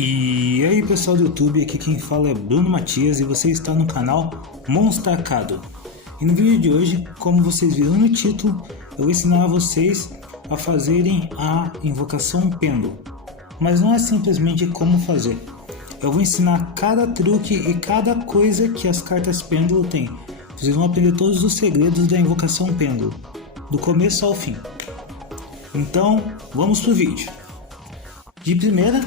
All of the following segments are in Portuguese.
E aí pessoal do YouTube, aqui quem fala é Bruno Matias e você está no canal Monstacado. E no vídeo de hoje, como vocês viram no título, eu vou ensinar vocês a fazerem a invocação pêndulo. Mas não é simplesmente como fazer, eu vou ensinar cada truque e cada coisa que as cartas pêndulo têm. Vocês vão aprender todos os segredos da invocação pêndulo, do começo ao fim. Então, vamos pro vídeo. De primeira,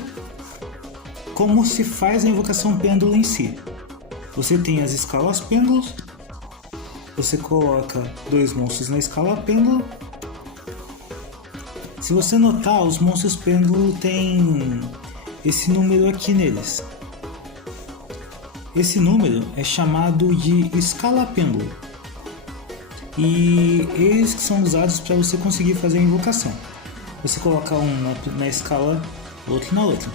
como se faz a invocação pêndulo em si. Você tem as escalas pêndulos, você coloca dois monstros na escala pêndulo. Se você notar, os monstros pêndulo têm esse número aqui neles. Esse número é chamado de escala pêndulo. E eles que são usados para você conseguir fazer a invocação. Você coloca um na escala, outro na outra.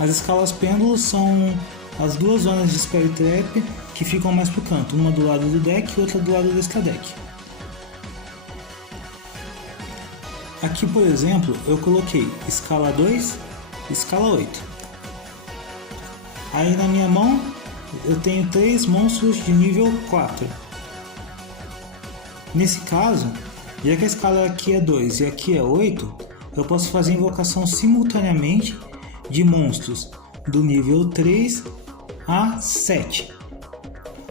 As escalas pêndulo são as duas zonas de Spell Trap que ficam mais pro canto, uma do lado do deck e outra do lado do extra deck. Aqui, por exemplo, eu coloquei escala 2, escala 8. Aí na minha mão eu tenho 3 monstros de nível 4. Nesse caso, já que a escala aqui é 2 e aqui é 8, eu posso fazer invocação simultaneamente de monstros do nível 3 a 7.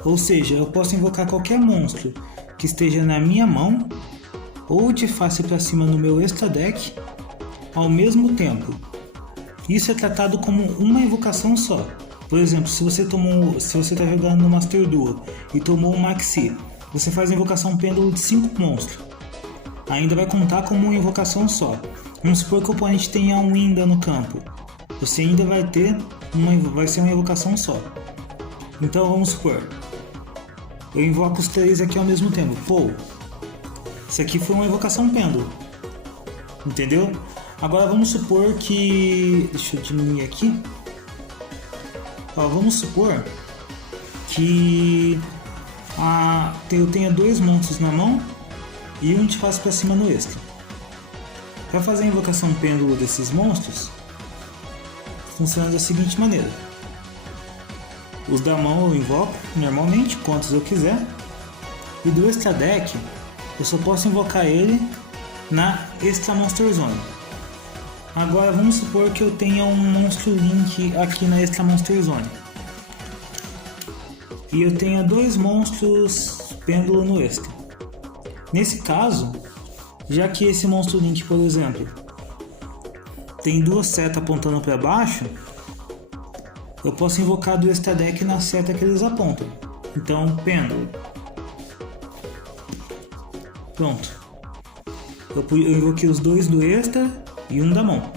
Ou seja, eu posso invocar qualquer monstro que esteja na minha mão ou de face para cima no meu extra deck ao mesmo tempo. Isso é tratado como uma invocação só. Por exemplo, se você está jogando no Master Duel e tomou um Maxi, você faz a invocação pêndulo de 5 monstros. Ainda vai contar como uma invocação só. Vamos supor que o oponente tenha um Winda no campo. Você ainda vai ser uma invocação só. Então vamos supor, eu invoco os 3 aqui ao mesmo tempo. Pô, isso aqui foi uma invocação pêndulo. Entendeu? Agora vamos supor que... Deixa eu diminuir aqui. Vamos supor que eu tenha 2 monstros na mão e um de face para cima no extra. Para fazer a invocação pêndulo desses monstros, funciona da seguinte maneira. Os da mão eu invoco normalmente, quantos eu quiser. E do extra deck, eu só posso invocar ele na Extra Monster Zone. Agora vamos supor que eu tenha um monstro Link aqui na Extra Monster Zone. E eu tenha 2 monstros pêndulo no extra. Nesse caso, já que esse monstro Link, por exemplo, tem 2 setas apontando para baixo, eu posso invocar do extra deck na seta que eles apontam. Então, pêndulo. Pronto. Eu invoquei os 2 do extra e um da mão.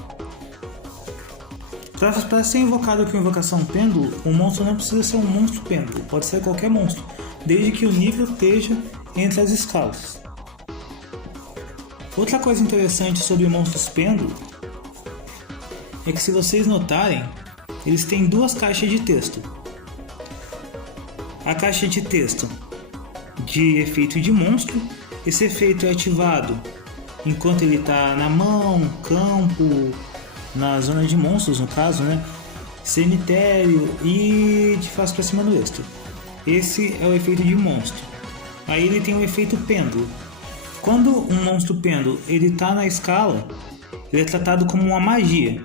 Para ser invocado com invocação pêndulo, o monstro não precisa ser um monstro pêndulo, pode ser qualquer monstro, desde que o nível esteja entre as escalas. Outra coisa interessante sobre monstros pêndulo é que, se vocês notarem, eles têm 2 caixas de texto. A caixa de texto de efeito de monstro, esse efeito é ativado enquanto ele está na mão, campo, na zona de monstros no caso, né? Cemitério e de face para cima no extra. Esse é o efeito de monstro. Aí ele tem o efeito pêndulo. Quando um monstro pêndulo ele está na escala, ele é tratado como uma magia.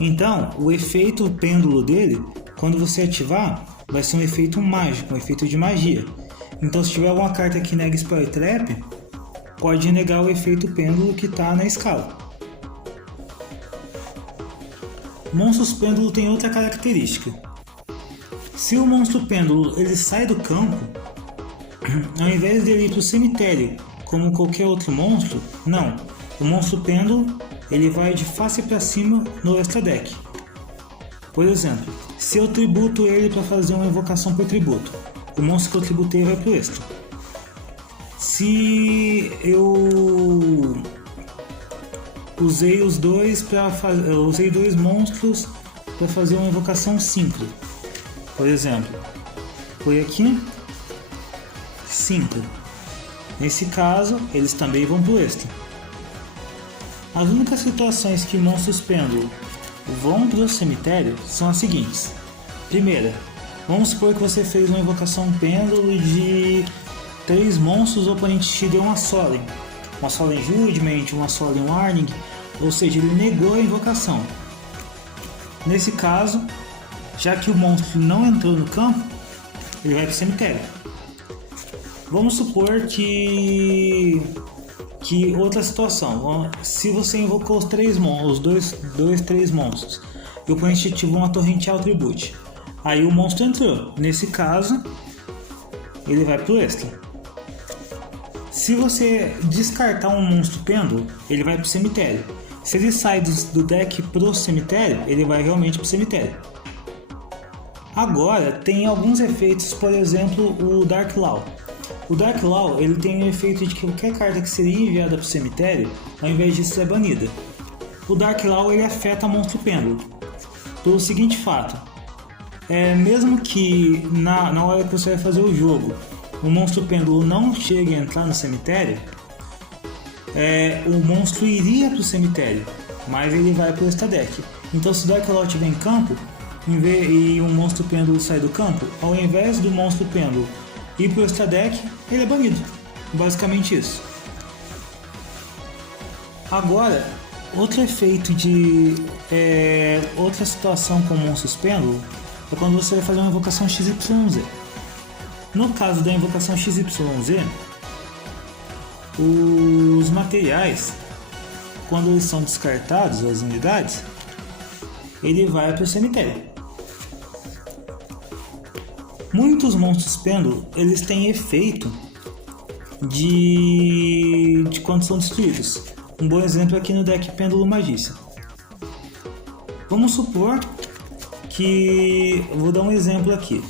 Então, o efeito pêndulo dele, quando você ativar, vai ser um efeito mágico, um efeito de magia. Então, se tiver alguma carta que nega Spell Trap, pode negar o efeito pêndulo que está na escala. Monstros pêndulo tem outra característica. Se o monstro pêndulo ele sai do campo, ao invés de ele ir para o cemitério como qualquer outro monstro, não. O monstro pêndulo ele vai de face para cima no extra deck. Por exemplo, se eu tributo ele para fazer uma invocação por tributo, o monstro que eu tributei vai para o extra. Se eu usei os 2 usei 2 monstros para fazer uma invocação simples, por exemplo, foi aqui 5. Nesse caso, eles também vão para o extra. As únicas situações que monstros pêndulo vão para o cemitério são as seguintes. Primeira, vamos supor que você fez uma invocação pêndulo de 3 monstros, o oponente te deu uma Solen Judgment, uma Solen Warning, ou seja, ele negou a invocação. Nesse caso, já que o monstro não entrou no campo, ele vai para o cemitério. Vamos supor que outra situação, se você invocou os 3 monstros, os 3 monstros, e o oponente ativou uma Torrential Tribute, aí o monstro entrou. Nesse caso, ele vai pro extra. Se você descartar um monstro pêndulo, ele vai pro cemitério. Se ele sai do deck pro cemitério, ele vai realmente pro cemitério. Agora, tem alguns efeitos, por exemplo, o Dark Law. O Dark Law, ele tem o efeito de que qualquer carta que seria enviada pro cemitério, ao invés disso é banida. O Dark Law, ele afeta monstro pêndulo, pelo seguinte fato. Mesmo que na hora que você vai fazer o jogo, o monstro pêndulo não chegue a entrar no cemitério, o monstro iria para o cemitério, mas ele vai para o extra deck. Então, se o Dark Law estiver em campo e um monstro pêndulo sai do campo, ao invés do monstro pêndulo ir para o extra deck, ele é banido. Basicamente isso. Agora, outro efeito de outra situação com monstros pêndulo é quando você vai fazer uma invocação XYZ. No caso da invocação XYZ, os materiais, quando eles são descartados, as unidades, ele vai para o cemitério. Muitos monstros pêndulo, eles têm efeito de quando são destruídos. Um bom exemplo é aqui no deck Pêndulo Magícia. Vamos supor que... vou dar um exemplo aqui.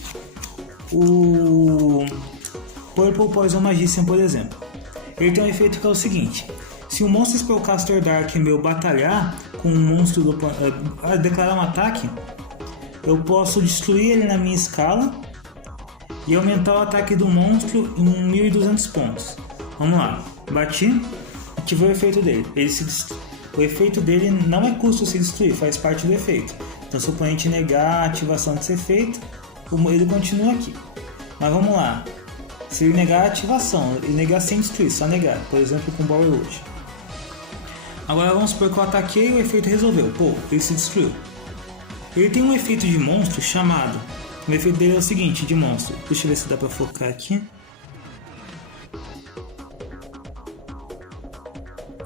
O Purple Poison Magician, por exemplo. Ele tem um efeito que é o seguinte. Se o monstro Spellcaster Dark meu batalhar com um monstro declarar um ataque, eu posso destruir ele na minha escala e aumentar o ataque do monstro em 1.200 pontos. Vamos lá. Bati, ativei o efeito dele. O efeito dele não é custo se destruir, faz parte do efeito. Então, se o oponente negar a ativação desse efeito, ele continua aqui. Mas vamos lá. Se ele negar a ativação, ele negar sem destruir, só negar, por exemplo com Power Load. Agora vamos supor que eu ataquei e o efeito resolveu. Pô, ele se destruiu. Ele tem um efeito de monstro chamado... o efeito dele é o seguinte, de monstro. Deixa eu ver se dá pra focar aqui.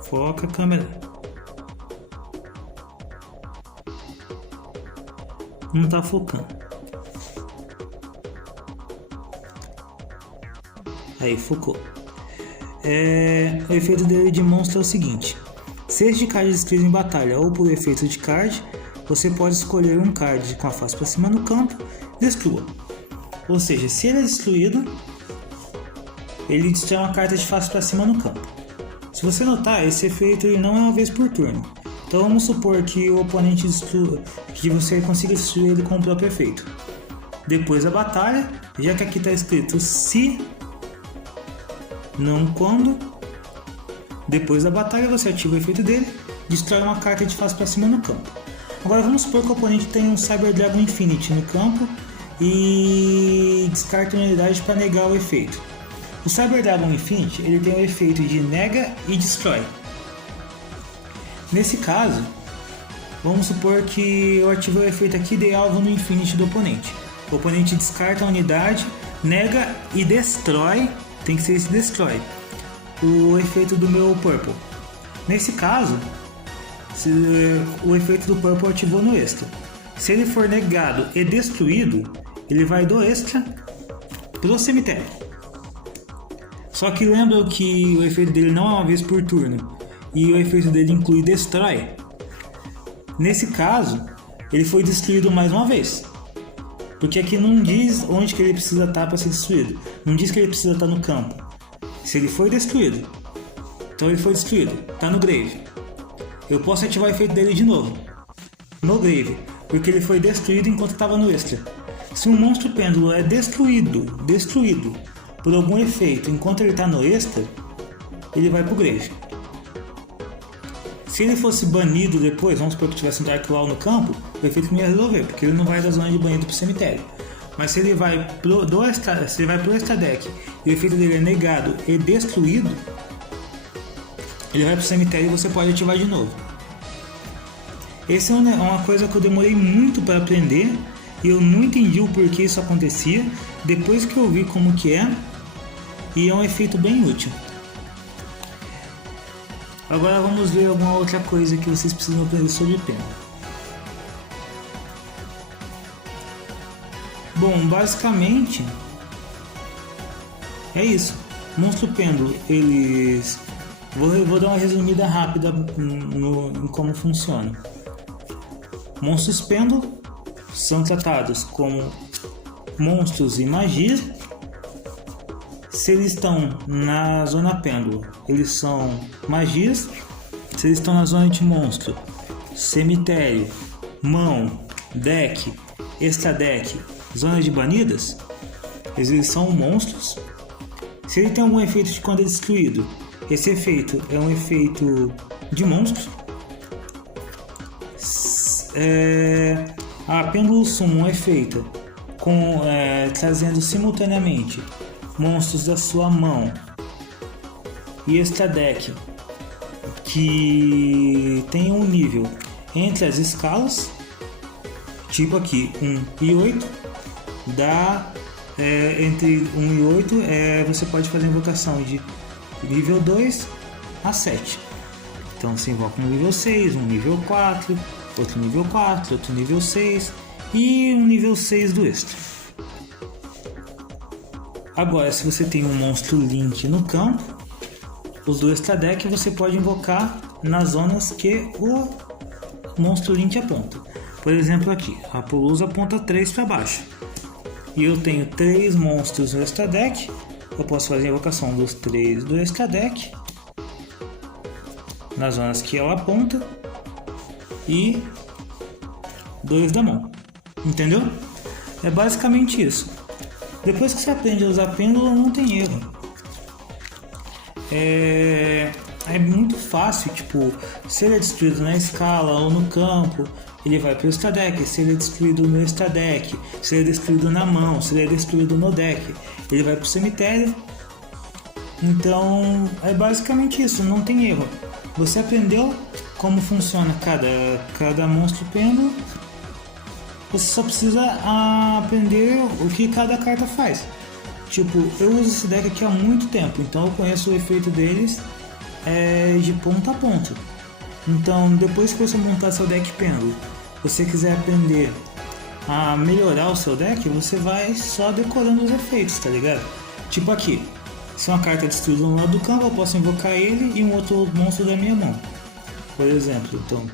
Foca a câmera. Não tá focando. Aí, focou. O efeito dele de monstro é o seguinte. Seja de card destruído em batalha ou por efeito de card, você pode escolher um card com a face para cima no campo, destrua. Ou seja, se ele é destruído, ele destrói uma carta de face para cima no campo. Se você notar, esse efeito ele não é uma vez por turno. Então vamos supor que o oponente que você consiga destruir ele com o próprio efeito. Depois da batalha, já que aqui está escrito se, não quando, depois da batalha você ativa o efeito dele, destrói uma carta de face para cima no campo. Agora vamos supor que o oponente tem um Cyber Dragon Infinity no campo e descarta uma unidade para negar o efeito. O Cyber Dragon Infinity ele tem o efeito de nega e destrói. Nesse caso, vamos supor que eu ativei o efeito aqui de alvo no Infinity do oponente. O oponente descarta a unidade, nega e destrói, tem que ser esse destrói, o efeito do meu Purple. Nesse caso, o efeito do Purple ativou no extra. Se ele for negado e destruído, ele vai do extra pro cemitério. Só que lembra que o efeito dele não é uma vez por turno e o efeito dele inclui destrói. Nesse caso, ele foi destruído mais uma vez, porque aqui não diz onde que ele precisa estar para ser destruído. Não diz que ele precisa estar no campo. Se ele foi destruído, então ele foi destruído, está no grave. Eu posso ativar o efeito dele de novo no grave, porque ele foi destruído enquanto estava no extra. Se um monstro pêndulo é destruído por algum efeito enquanto ele está no extra, ele vai para o grave. Se ele fosse banido depois, vamos supor que tivesse um Dark Claw no campo, o efeito não ia resolver, porque ele não vai da zona de banido pro cemitério. Mas se ele vai pro extra deck e o efeito dele é negado e destruído, ele vai pro cemitério e você pode ativar de novo. Essa é uma coisa que eu demorei muito para aprender e eu não entendi o porquê isso acontecia. Depois que eu vi como que é, e é um efeito bem útil. Agora vamos ver alguma outra coisa que vocês precisam aprender sobre pêndulo. Bom, basicamente é isso. Monstro pêndulo, eles... Vou dar uma resumida rápida em como funciona. Monstros pêndulo são tratados como monstros e magias. Se eles estão na zona pêndulo, eles são magias. Se eles estão na zona de monstro, cemitério, mão, deck, extra deck, zona de banidas, eles são monstros. Se ele tem algum efeito de quando é destruído, esse efeito é um efeito de monstro. A Pêndulo Summon é feita trazendo simultaneamente monstros da sua mão e extra deck que tem um nível entre as escalas, tipo aqui 1 e 8, entre 1 e 8 você pode fazer invocação de nível 2 a 7. Então você invoca um nível 6, um nível 4, outro nível 4, outro nível 6 e um nível 6 do extra. Agora, se você tem um monstro Link no campo, os do extra deck você pode invocar nas zonas que o monstro Link aponta. Por exemplo, aqui, a Pulusa aponta 3 para baixo. E eu tenho 3 monstros no extra deck. Eu posso fazer a invocação dos 3 do extra deck nas zonas que ela aponta e 2 da mão. Entendeu? É basicamente isso. Depois que você aprende a usar pêndulo, não tem erro. É muito fácil, tipo, se ele é destruído na escala ou no campo, ele vai para o extra deck. Se ele é destruído no extra deck, se ele é destruído na mão, se ele é destruído no deck, ele vai para o cemitério. Então é basicamente isso, não tem erro. Você aprendeu como funciona cada monstro pêndulo, você só precisa aprender o que cada carta faz. Tipo, eu uso esse deck aqui há muito tempo, então eu conheço o efeito deles de ponta a ponta. Então, depois que você montar seu deck pêndulo, você quiser aprender a melhorar o seu deck, você vai só decorando os efeitos, tá ligado? Tipo aqui, se uma carta é destruída no lado do campo, eu posso invocar ele e um outro monstro da minha mão, por exemplo. Então,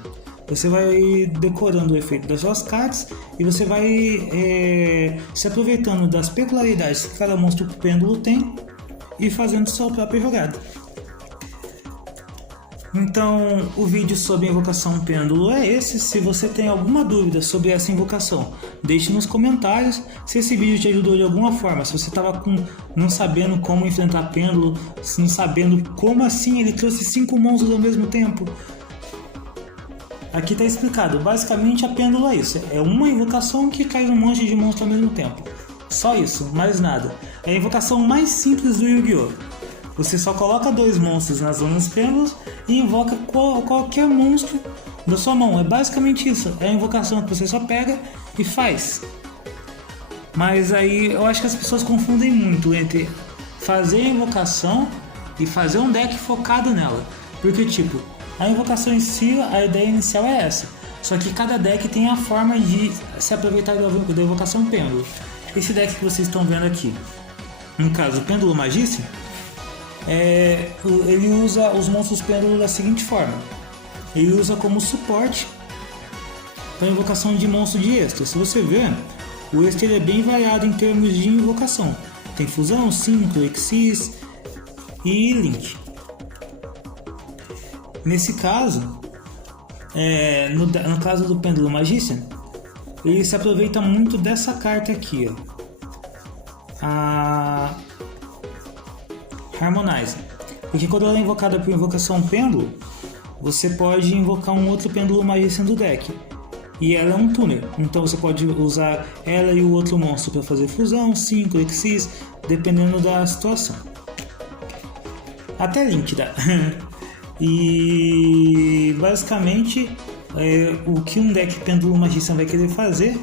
você vai decorando o efeito das suas cartas e você vai se aproveitando das peculiaridades que cada monstro pêndulo tem e fazendo sua própria jogada. Então, o vídeo sobre invocação pêndulo é esse. Se você tem alguma dúvida sobre essa invocação, deixe nos comentários. Se esse vídeo te ajudou de alguma forma, se você estava não sabendo como enfrentar pêndulo, não sabendo como assim ele trouxe 5 monstros ao mesmo tempo, aqui está explicado. Basicamente, a pêndulo é isso. É uma invocação que cai um monte de monstros ao mesmo tempo. Só isso, mais nada. É a invocação mais simples do Yu-Gi-Oh! Você só coloca 2 monstros nas zonas pêndulos e invoca qualquer monstro da sua mão. É basicamente isso. É a invocação que você só pega e faz. Mas aí eu acho que as pessoas confundem muito entre fazer a invocação e fazer um deck focado nela. Porque tipo, a invocação em si, a ideia inicial é essa. Só que cada deck tem a forma de se aproveitar da invocação pêndulo. Esse deck que vocês estão vendo aqui, no caso o Pêndulo Magíssimo, ele usa os monstros pêndulo da seguinte forma. Ele usa como suporte para invocação de monstro de extra. Se você ver, o extra ele é bem variado em termos de invocação. Tem fusão, síncro, exis e link. Nesse caso, no caso do Pêndulo Magician, ele se aproveita muito dessa carta aqui, ó, a Harmonize. Porque quando ela é invocada por invocação pêndulo, você pode invocar um outro Pêndulo Magician do deck. E ela é um tuner, então você pode usar ela e o outro monstro para fazer fusão, 5, Exis, dependendo da situação. Até Líquida. E basicamente o que um deck Pêndulo Magician vai querer fazer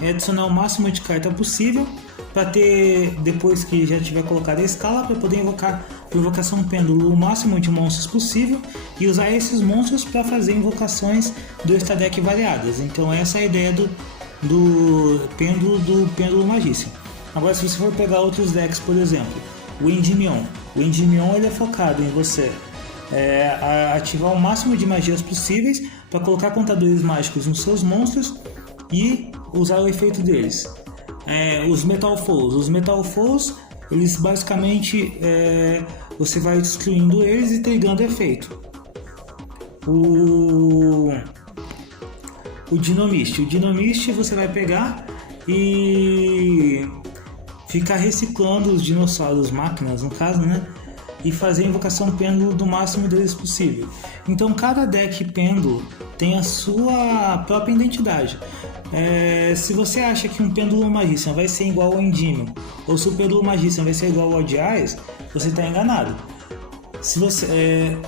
é adicionar o máximo de carta possível para ter, depois que já tiver colocado a escala, para poder invocar por invocação Pêndulo o máximo de monstros possível e usar esses monstros para fazer invocações do extra deck variadas. Então essa é a ideia do Pêndulo Magician. Agora, se você for pegar outros decks, por exemplo, o Endymion. O Endymion ele é focado em você ativar o máximo de magias possíveis para colocar contadores mágicos nos seus monstros e usar o efeito deles. Os Metal Foes, eles basicamente você vai destruindo eles e trigando efeito. O Dinomist você vai pegar e ficar reciclando os dinossauros, máquinas no caso, né? E fazer a invocação Pêndulo do máximo deles possível. Então cada deck Pêndulo tem a sua própria identidade. Se você acha que um Pêndulo Magician vai ser igual ao Endymion, ou se o Pêndulo Magician vai ser igual ao Diaz, você está enganado.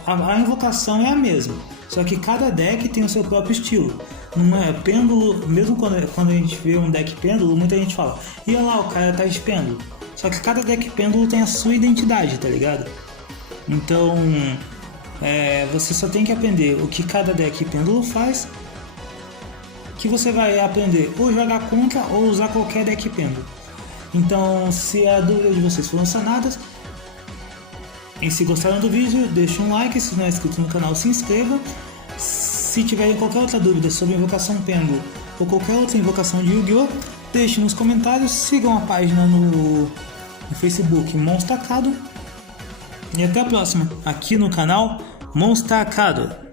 A invocação é a mesma, só que cada deck tem o seu próprio estilo. Não é Pêndulo, mesmo quando a gente vê um deck Pêndulo, muita gente fala, e olha lá, o cara tá de Pêndulo. Só que cada deck Pêndulo tem a sua identidade, tá ligado? Então você só tem que aprender o que cada deck Pêndulo faz, que você vai aprender ou jogar contra ou usar qualquer deck Pêndulo. Então, se a dúvida de vocês foram sanadas, e se gostaram do vídeo, deixe um like, se não é inscrito no canal, se inscreva. Se tiverem qualquer outra dúvida sobre invocação Pêndulo ou qualquer outra invocação de Yu-Gi-Oh!, deixe nos comentários, sigam a página no Facebook Monstacado. E até a próxima, aqui no canal Monstacado.